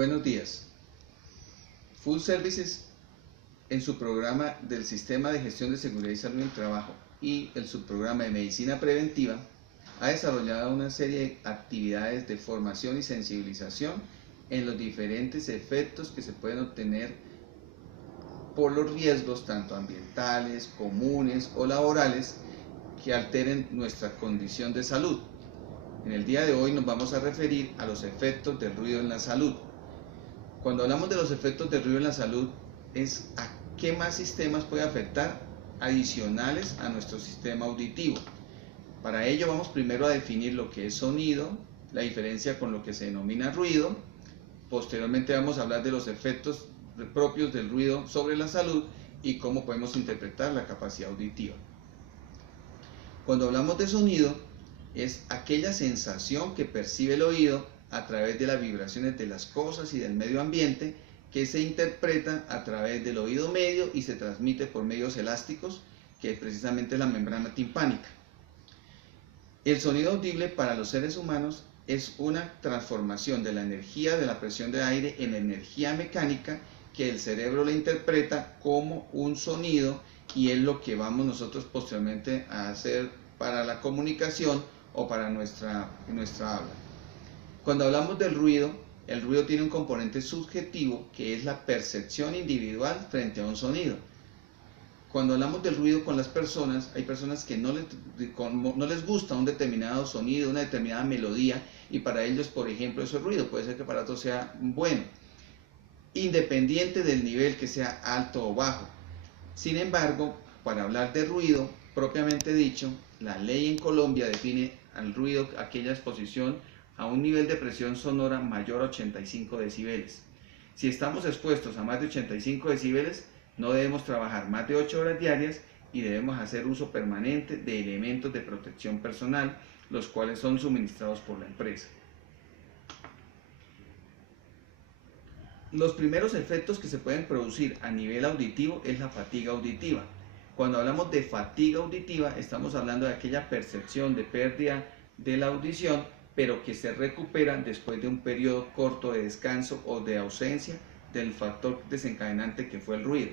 Buenos días. Full Services, en su programa del Sistema de Gestión de Seguridad y Salud en el Trabajo y el subprograma de Medicina Preventiva, ha desarrollado una serie de actividades de formación y sensibilización en los diferentes efectos que se pueden obtener por los riesgos tanto ambientales, comunes o laborales que alteren nuestra condición de salud. En el día de hoy nos vamos a referir a los efectos del ruido en la salud. Cuando hablamos de los efectos del ruido en la salud, es a qué más sistemas puede afectar adicionales a nuestro sistema auditivo. Para ello vamos primero a definir lo que es sonido, la diferencia con lo que se denomina ruido. Posteriormente vamos a hablar de los efectos propios del ruido sobre la salud y cómo podemos interpretar la capacidad auditiva. Cuando hablamos de sonido, es aquella sensación que percibe el oído a través de las vibraciones de las cosas y del medio ambiente, que se interpreta a través del oído medio y se transmite por medios elásticos, que es precisamente la membrana timpánica. El sonido audible para los seres humanos es una transformación de la energía de la presión del aire en energía mecánica que el cerebro le interpreta como un sonido, y es lo que vamos nosotros posteriormente a hacer para la comunicación o para nuestra habla. Cuando hablamos del ruido, el ruido tiene un componente subjetivo que es la percepción individual frente a un sonido. Cuando hablamos del ruido con las personas, hay personas que no les gusta un determinado sonido, una determinada melodía, y para ellos, por ejemplo, eso es ruido. Puede ser que para otros sea bueno, independiente del nivel que sea alto o bajo. Sin embargo, para hablar de ruido propiamente dicho, la ley en Colombia define al ruido aquella exposición a un nivel de presión sonora mayor a 85 decibeles. Si estamos expuestos a más de 85 decibeles, no debemos trabajar más de 8 horas diarias y debemos hacer uso permanente de elementos de protección personal, los cuales son suministrados por la empresa. Los primeros efectos que se pueden producir a nivel auditivo es la fatiga auditiva. Cuando hablamos de fatiga auditiva, estamos hablando de aquella percepción de pérdida de la audición, pero que se recupera después de un periodo corto de descanso o de ausencia del factor desencadenante que fue el ruido.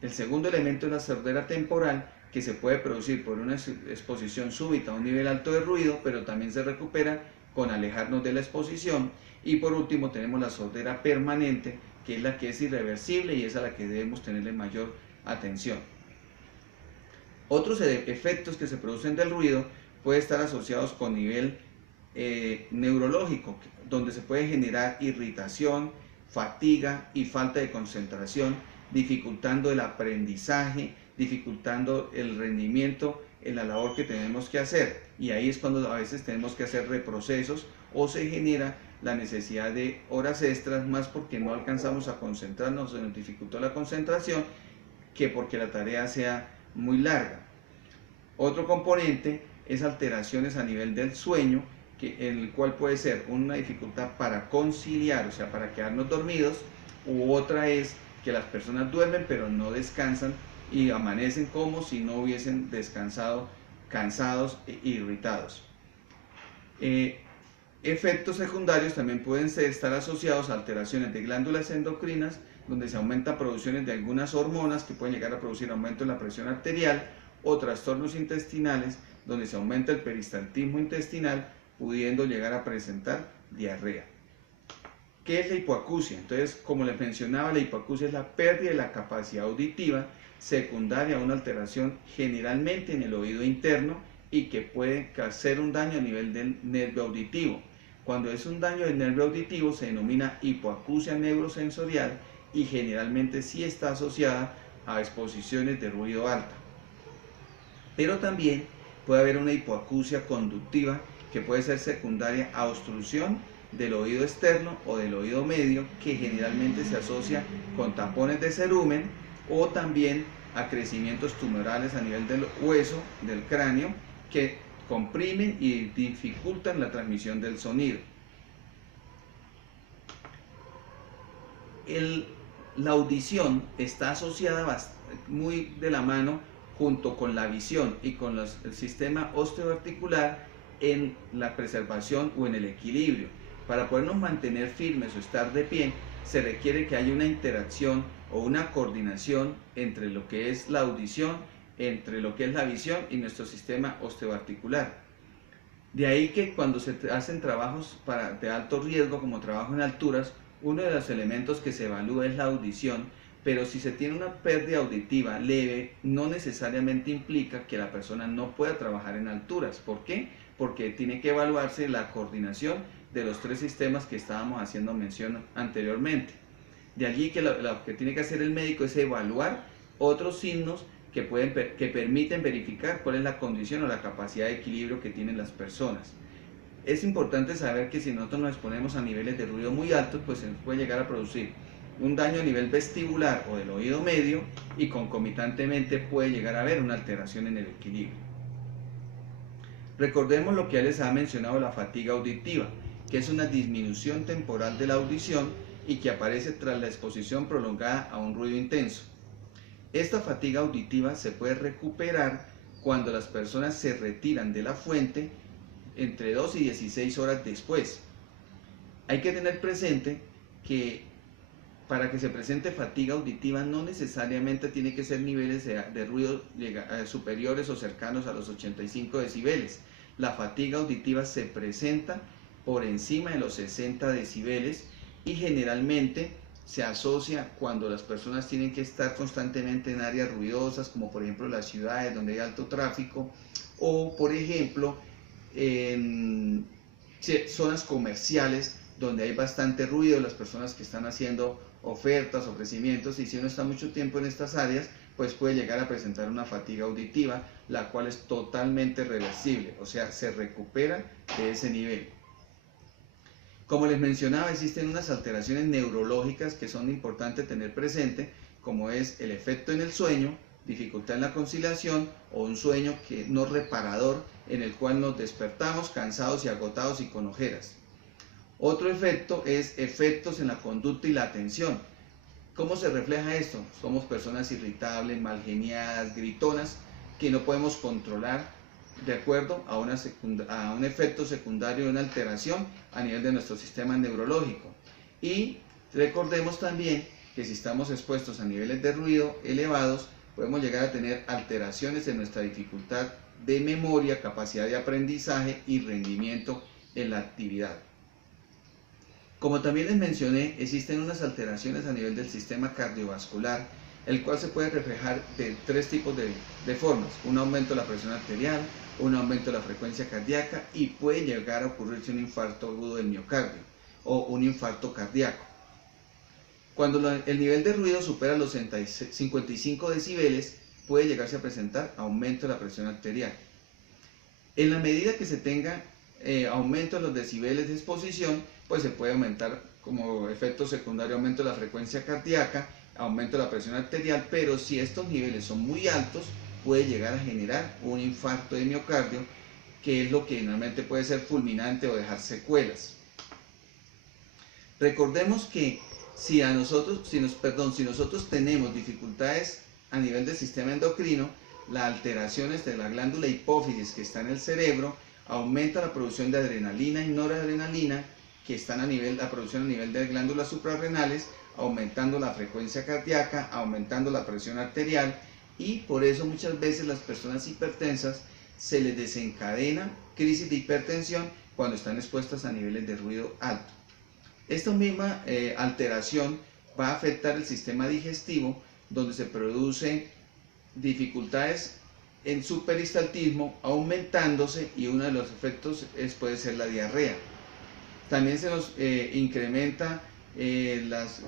El segundo elemento es la sordera temporal, que se puede producir por una exposición súbita a un nivel alto de ruido, pero también se recupera con alejarnos de la exposición. Y por último tenemos la sordera permanente, que es la que es irreversible y es a la que debemos tenerle mayor atención. Otros efectos que se producen del ruido pueden estar asociados con nivel neurológico, donde se puede generar irritación, fatiga y falta de concentración, dificultando el aprendizaje, dificultando el rendimiento en la labor que tenemos que hacer. Y ahí es cuando a veces tenemos que hacer reprocesos o se genera la necesidad de horas extras, más porque no alcanzamos a concentrarnos, se nos dificultó la concentración, que porque la tarea sea muy larga. Otro componente es alteraciones a nivel del sueño, en el cual puede ser una dificultad para conciliar, o sea, para quedarnos dormidos, u otra es que las personas duermen pero no descansan y amanecen como si no hubiesen descansado, cansados e irritados. Efectos secundarios también pueden estar asociados a alteraciones de glándulas endocrinas, donde se aumentan producciones de algunas hormonas que pueden llegar a producir aumento en la presión arterial, o trastornos intestinales, donde se aumenta el peristaltismo intestinal, pudiendo llegar a presentar diarrea. ¿Qué es la hipoacusia? Entonces, como les mencionaba, la hipoacusia es la pérdida de la capacidad auditiva secundaria a una alteración generalmente en el oído interno y que puede hacer un daño a nivel del nervio auditivo. Cuando es un daño del nervio auditivo se denomina hipoacusia neurosensorial y generalmente sí está asociada a exposiciones de ruido alta. Pero también puede haber una hipoacusia conductiva que puede ser secundaria a obstrucción del oído externo o del oído medio, que generalmente se asocia con tapones de cerumen o también a crecimientos tumorales a nivel del hueso, del cráneo, que comprimen y dificultan la transmisión del sonido. La audición está asociada muy de la mano junto con la visión y con el sistema osteoarticular en la preservación o en el equilibrio. Para podernos mantener firmes o estar de pie, se requiere que haya una interacción o una coordinación entre lo que es la audición, entre lo que es la visión y nuestro sistema osteoarticular. De ahí que cuando se hacen trabajos de alto riesgo, como trabajo en alturas, uno de los elementos que se evalúa es la audición, pero si se tiene una pérdida auditiva leve, no necesariamente implica que la persona no pueda trabajar en alturas. ¿Por qué? Porque tiene que evaluarse la coordinación de los tres sistemas que estábamos haciendo mención anteriormente. De allí que lo que tiene que hacer el médico es evaluar otros signos que permiten verificar cuál es la condición o la capacidad de equilibrio que tienen las personas. Es importante saber que si nosotros nos exponemos a niveles de ruido muy altos, pues se nos puede llegar a producir un daño a nivel vestibular o del oído medio y concomitantemente puede llegar a haber una alteración en el equilibrio. Recordemos lo que ya les ha mencionado, la fatiga auditiva, que es una disminución temporal de la audición y que aparece tras la exposición prolongada a un ruido intenso. Esta fatiga auditiva se puede recuperar cuando las personas se retiran de la fuente entre 2 y 16 horas después. Hay que tener presente que para que se presente fatiga auditiva no necesariamente tiene que ser niveles de ruido superiores o cercanos a los 85 decibeles. La fatiga auditiva se presenta por encima de los 60 decibeles y generalmente se asocia cuando las personas tienen que estar constantemente en áreas ruidosas, como por ejemplo las ciudades donde hay alto tráfico, o por ejemplo en zonas comerciales donde hay bastante ruido, las personas que están haciendo ofertas, ofrecimientos, y si uno está mucho tiempo en estas áreas, pues puede llegar a presentar una fatiga auditiva, la cual es totalmente reversible, o sea, se recupera de ese nivel. Como les mencionaba, existen unas alteraciones neurológicas que son importantes tener presente, como es el efecto en el sueño, dificultad en la conciliación o un sueño que no reparador en el cual nos despertamos cansados y agotados y con ojeras. Otro efecto es efectos en la conducta y la atención. ¿Cómo se refleja esto? Somos personas irritables, malgeniadas, gritonas, que no podemos controlar de acuerdo a un efecto secundario de una alteración a nivel de nuestro sistema neurológico. Y recordemos también que si estamos expuestos a niveles de ruido elevados, podemos llegar a tener alteraciones en nuestra dificultad de memoria, capacidad de aprendizaje y rendimiento en la actividad. Como también les mencioné, existen unas alteraciones a nivel del sistema cardiovascular, el cual se puede reflejar de tres tipos de formas: un aumento de la presión arterial, un aumento de la frecuencia cardíaca y puede llegar a ocurrirse un infarto agudo del miocardio o un infarto cardíaco. Cuando el nivel de ruido supera los 55 decibeles, puede llegarse a presentar aumento de la presión arterial. En la medida que se tenga aumento de los decibeles de exposición, pues se puede aumentar como efecto secundario aumento de la frecuencia cardíaca, aumento de la presión arterial, pero si estos niveles son muy altos, puede llegar a generar un infarto de miocardio, que es lo que normalmente puede ser fulminante o dejar secuelas. Recordemos que si nosotros tenemos dificultades a nivel del sistema endocrino, las alteraciones de la glándula hipófisis que está en el cerebro aumenta la producción de adrenalina y noradrenalina, que están la producción a nivel de glándulas suprarrenales, aumentando la frecuencia cardíaca, aumentando la presión arterial, y por eso muchas veces las personas hipertensas se les desencadena crisis de hipertensión cuando están expuestas a niveles de ruido alto. Esta misma alteración va a afectar el sistema digestivo, donde se producen dificultades en su peristaltismo aumentándose, y uno de los efectos puede ser la diarrea. También se nos incrementa las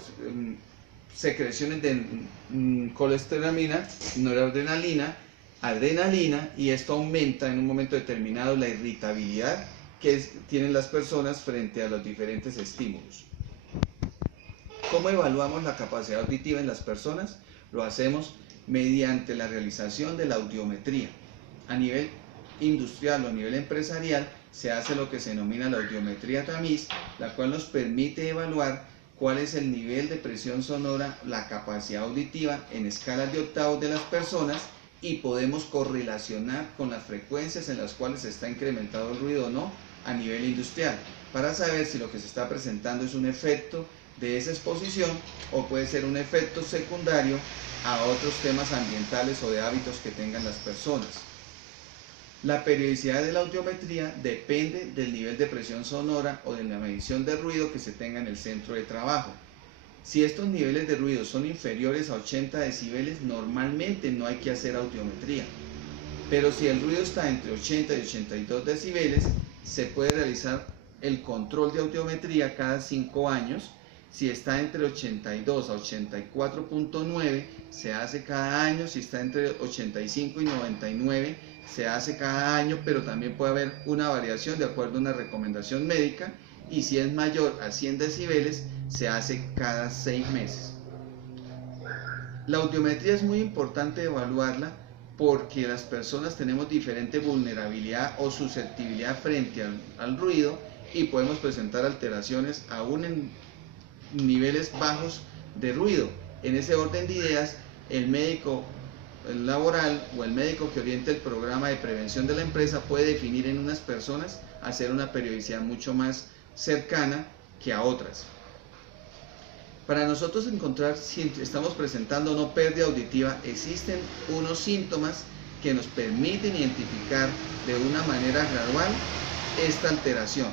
secreciones de colesteramina, noradrenalina, adrenalina, y esto aumenta en un momento determinado la irritabilidad que tienen las personas frente a los diferentes estímulos. ¿Cómo evaluamos la capacidad auditiva en las personas? Lo hacemos mediante la realización de la audiometría. A nivel industrial o a nivel empresarial se hace lo que se denomina la audiometría tamiz, la cual nos permite evaluar cuál es el nivel de presión sonora, la capacidad auditiva en escalas de octavos de las personas, y podemos correlacionar con las frecuencias en las cuales está incrementado el ruido o no a nivel industrial. para saber si lo que se está presentando es un efecto de esa exposición o puede ser un efecto secundario a otros temas ambientales o de hábitos que tengan las personas. La periodicidad de la audiometría depende del nivel de presión sonora o de la medición de ruido que se tenga en el centro de trabajo. Si estos niveles de ruido son inferiores a 80 decibeles, normalmente no hay que hacer audiometría. Pero si el ruido está entre 80 y 82 decibeles, se puede realizar el control de audiometría cada 5 años. Si está entre 82 a 84.9, se hace cada año. Si está entre 85 y 99, se hace cada año, pero también puede haber una variación de acuerdo a una recomendación médica. Y si es mayor a 100 decibeles, se hace cada 6 meses. La audiometría es muy importante evaluarla porque las personas tenemos diferente vulnerabilidad o susceptibilidad frente al ruido y podemos presentar alteraciones aún en niveles bajos de ruido. En ese orden de ideas, el médico laboral o el médico que oriente el programa de prevención de la empresa puede definir en unas personas hacer una periodicidad mucho más cercana que a otras. Para nosotros encontrar si estamos presentando o no pérdida auditiva, existen unos síntomas que nos permiten identificar de una manera gradual esta alteración.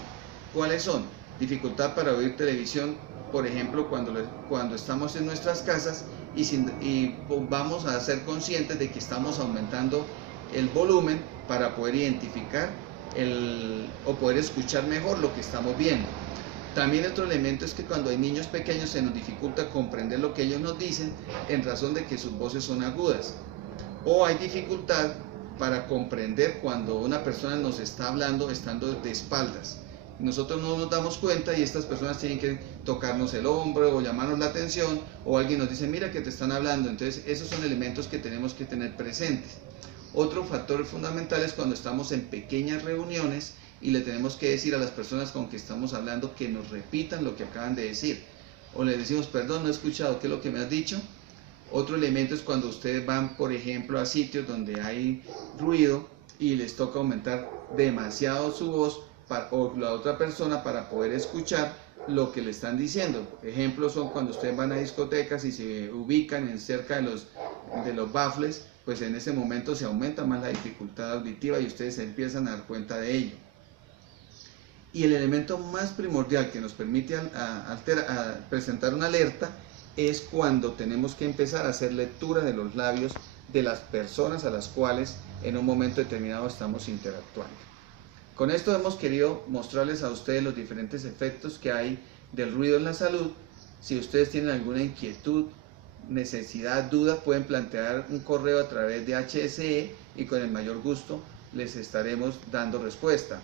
¿Cuáles son? Dificultad para oír televisión, por ejemplo, cuando estamos en nuestras casas y vamos a ser conscientes de que estamos aumentando el volumen para poder identificar o poder escuchar mejor lo que estamos viendo. También otro elemento es que cuando hay niños pequeños se nos dificulta comprender lo que ellos nos dicen en razón de que sus voces son agudas. O hay dificultad para comprender cuando una persona nos está hablando estando de espaldas. Nosotros no nos damos cuenta y estas personas tienen que tocarnos el hombro o llamarnos la atención, o alguien nos dice mira que te están hablando. Entonces esos son elementos que tenemos que tener presentes. Otro factor fundamental es cuando estamos en pequeñas reuniones y le tenemos que decir a las personas con que estamos hablando que nos repitan lo que acaban de decir, o le decimos perdón, no he escuchado, ¿qué es lo que me has dicho? Otro elemento es cuando ustedes van, por ejemplo, a sitios donde hay ruido y les toca aumentar demasiado su voz o la otra persona para poder escuchar lo que le están diciendo. Ejemplos son cuando ustedes van a discotecas y se ubican cerca de los baffles, pues en ese momento se aumenta más la dificultad auditiva y ustedes se empiezan a dar cuenta de ello. Y el elemento más primordial que nos permite presentar una alerta es cuando tenemos que empezar a hacer lectura de los labios de las personas a las cuales en un momento determinado estamos interactuando. Con esto hemos querido mostrarles a ustedes los diferentes efectos que hay del ruido en la salud. Si ustedes tienen alguna inquietud, necesidad, duda, pueden plantear un correo a través de HSE y con el mayor gusto les estaremos dando respuesta.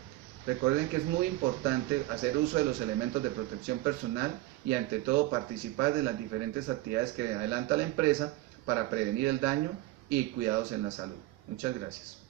Recuerden que es muy importante hacer uso de los elementos de protección personal y ante todo participar de las diferentes actividades que adelanta la empresa para prevenir el daño y cuidados en la salud. Muchas gracias.